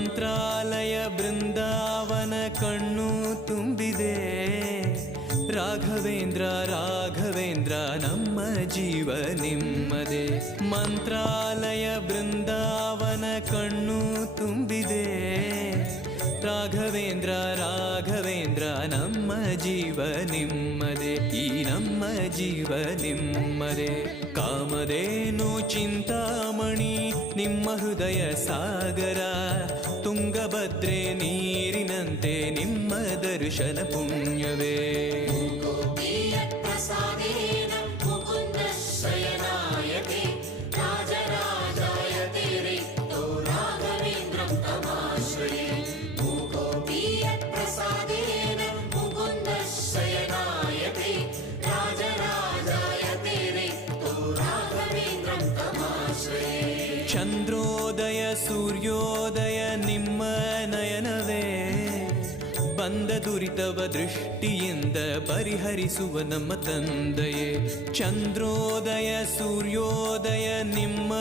ಮಂತ್ರಾಲಯ ಬೃಂದಾವನ ಕಣ್ಣು ತುಂಬಿದೆ. ರಾಘವೇಂದ್ರ ರಾಘವೇಂದ್ರ ನಮ್ಮ ಜೀವ ನಿಮ್ಮದೇ. ಮಂತ್ರಾಲಯ ಬೃಂದಾವನ ಕಣ್ಣು ತುಂಬಿದೆ. ರಾಘವೇಂದ್ರ ರಾಘವೇಂದ್ರ ನಮ್ಮ ಜೀವ ನಿಮ್ಮದೇ. ಈ ನಮ್ಮ ಜೀವ ನಿಮ್ಮದೇ. ಕಾಮಧೇನು ಚಿಂತಾಮಣಿ ನಿಮ್ಮ ಹೃದಯ ಸಾಗರ. ತುಂಗಭದ್ರೆ ನೀರಿನಂತೆ ನಿಮ್ಮ ದರ್ಶನ ಪುಣ್ಯವೇ. ಚಂದ್ರೋದಯ ಸೂರ್ಯೋದಯ ನಿಮ್ಮ ನಯನವೇ. ಬಂದ ದುರಿತವ ದೃಷ್ಟಿಯಿಂದ ಪರಿಹರಿಸುವ ನಮ್ಮ ತಂದೆಯೇ. ಚಂದ್ರೋದಯ ಸೂರ್ಯೋದಯ ನಿಮ್ಮ